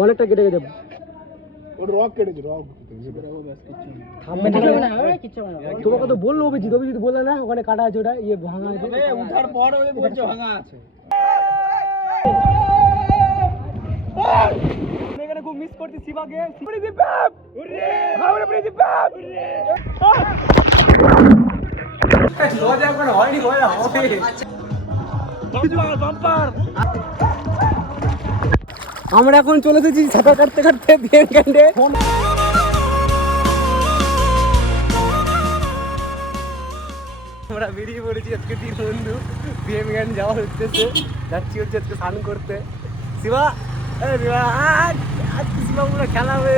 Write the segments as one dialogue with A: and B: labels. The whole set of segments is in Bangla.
A: অনেকটা কেটে গেছে। থামবে তোমাকে তো বলল অভিজিৎ অভিজিৎ বললে না ওখানে কাটা আছে ওটা ইয়ে ভাঙা আছে।
B: উঠার পর ভাঙা আছে।
A: এখানে খুব মিস করছি শিবাকে। হয়নি হয় না হবে আমরা এখন চলে এসেছি সাঁতার কাটতে কাটতে বিয়ের ক্যান্ডে আমরা বেরিয়ে পড়েছি আজকে তিন বন্ধু। বিএম গান যাওয়ার উদ্দেশ্যে। যাচ্ছি হচ্ছে আজকে স্নান করতে। শিবা শিবা আজ আজকে শিবা খেলা হবে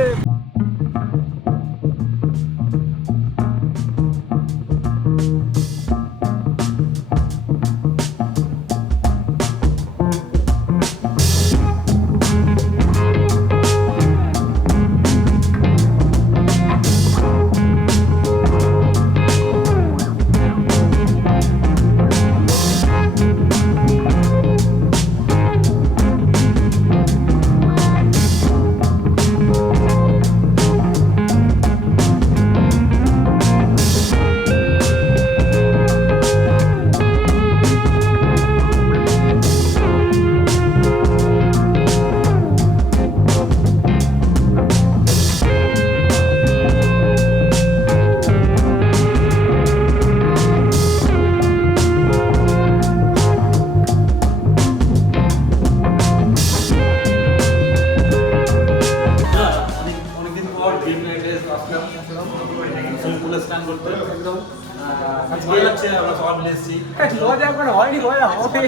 C: এসেছি
A: লজা এখন হয়নি হয় হবে।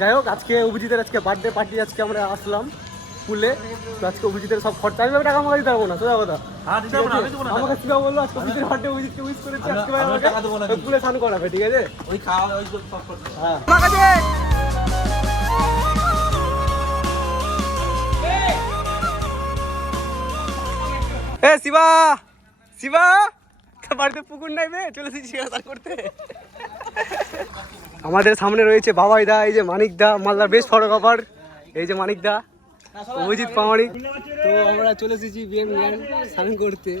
A: যাই হোক আজকে অভিজিতের আজকে বার্থডে পার্টি আজকে আমরা আসলাম তো আজকে অভিজিতের সব খরচা আমি টাকা আমাকে দিতে পারব না সোজা কথা।
C: হ্যাঁ
A: আমাকে শিবা বলল আজকে অভিজিতের উইশ করেছি আজকে ভাই আমাকে। পুলে স্নান করাবে ঠিক আছে?
C: ওই খাওয়া ওই সব
A: হ্যাঁ। এ শিবা! শিবা! বাড়িতে পুকুর নাই বে, চলে এসেছি সাঁতার করতে। আমাদের সামনে রয়েছে বাবাই দা, এই যে মানিক দা, মালদার বেস্ট ফটোগ্রাফার এই যে মানিক দা, অভিজিৎ পামানিক তো আমরা চলে এসেছি বিএম স্নান করতে।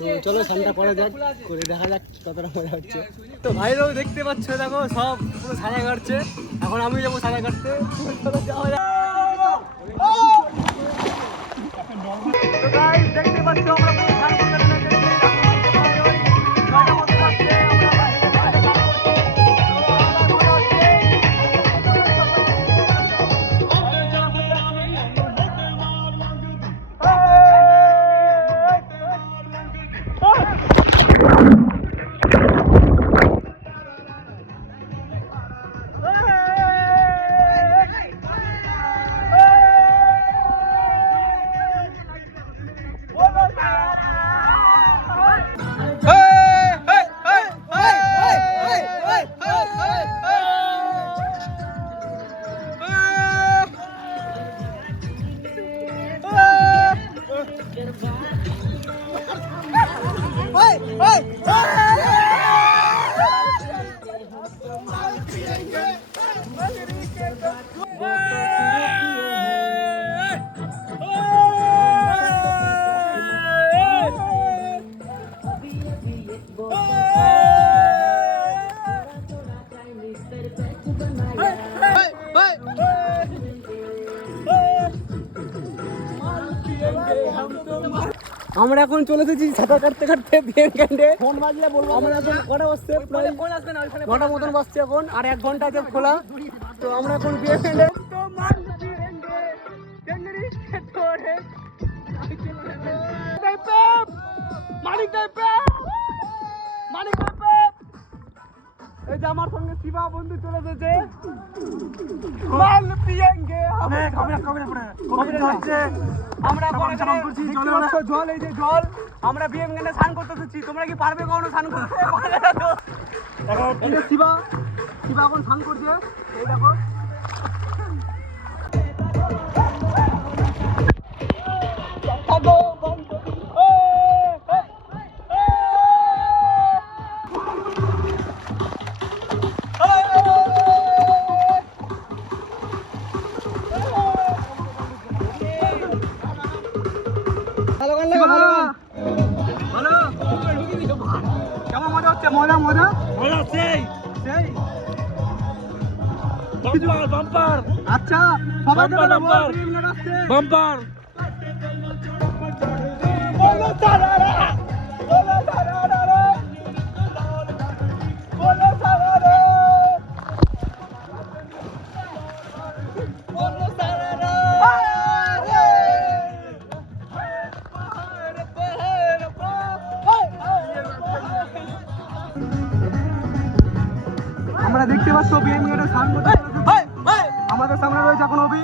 A: তো চলো স্নানটা পরে যাক করে দেখা যাক কতটা মজা হচ্ছে। তো ভাই ভাইরাও দেখতে পাচ্ছ, দেখো, সব পুরো সাঁতার কাটছে। এখন আমি যাব সাঁতার কাটতে। দেখতে পাচ্ছ আমরা আমরা এখন চলে এসেছি সাঁতার কাটতে কাটতে বিয়ের ক্যান্ডে ফোন বাজলে বলব আমরা এখন কটা বাজছে? প্রায় নটা মতন বাজছে এখন আর এক ঘণ্টা আছে খোলা। তো আমরা এখন বিয়ের ক্যান্ডে মানিক মানিক এই যে আমার সঙ্গে শিবা বন্ধু চলে এসেছে। মাল পিয়েঙ্গে
C: হবে কামড়া কামড়া পড়ে
A: কবিতা হচ্ছে? আমরা এখানে দেখতে পাচ্ছ জল এই যে জল। আমরা বিএম গানে স্নান করতে এসেছি। তোমরা কি পারবে কখনো স্নান করতে? পারবে না তো। এই যে শিবা শিবা এখন স্নান করছে। এই দেখো। মজা মজা
B: মজা সেই
A: সেই
B: বাম্পার বাম্পার
A: আচ্ছা সবাইকে
B: বাম্পার
A: বাম্পার বল
B: bumper.
A: BM দেখতে পাচ্ছ ভাই ভাই সামনে আমাদের সামনে রয়েছে এখন অভি।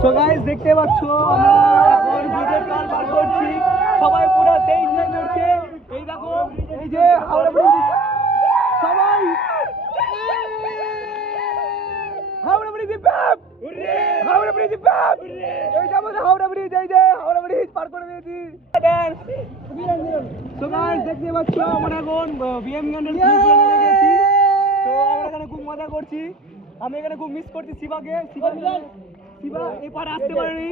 A: সো গাইস দেখতে পাচ্ছ, আমরা এখন করছি। সবাই পুরো সেই এনজয় করছে এই দেখো, এই যে হাওড়া ব্রিজ হাওড়া ব্রিজ ব্যাপ। এই যে আমাদের হাওড়া ব্রিজ এই যে হাওড়া ব্রিজ পার করে দিয়েছি। তো গাইস দেখতে পাচ্ছ আমরা এখন বিএম গানের তো আমরা এখানে খুব মজা করছি। আমি এখানে খুব মিস করছি শিবাকে। শিবা শিবা এই আসতে পারেনি।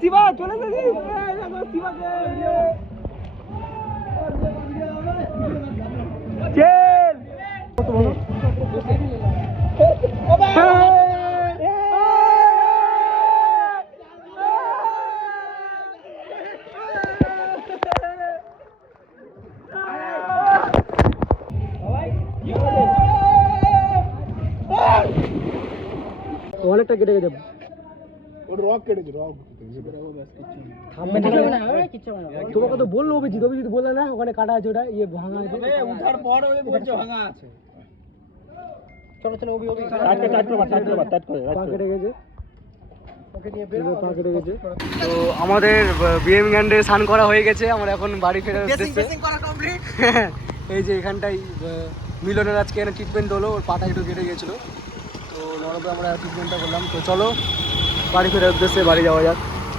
A: শিবা চলে দেখো শিবাকে।
B: ওর রক কেটেছে রক
A: তোমাকে তো বলল অভিজিৎ অভিজিৎ বললে না ওখানে কাটা আছে ওটা ইয়ে ভাঙা আছে।
B: উঠার পর ওই বলছে ভাঙা আছে।
A: চলো চলো অভি অভি
B: টাইট করে টাইট করে টাইট করে টাইট করে।
A: পা কেটে গেছে। পা কেটে গেছে। তো আমাদের বিএম গ্যান্ডে স্নান করা হয়ে গেছে আমরা এখন বাড়ি ফেরার উদ্দেশ্যে এই যে এখানটাই মিলনের আজকে এখানে ট্রিটমেন্ট হলো ওর পাটা একটু কেটে গেছিল তো নরমে আমরা ট্রিটমেন্টটা করলাম। তো চলো বাড়ি ফেরার উদ্দেশ্যে বাড়ি যাওয়া যাক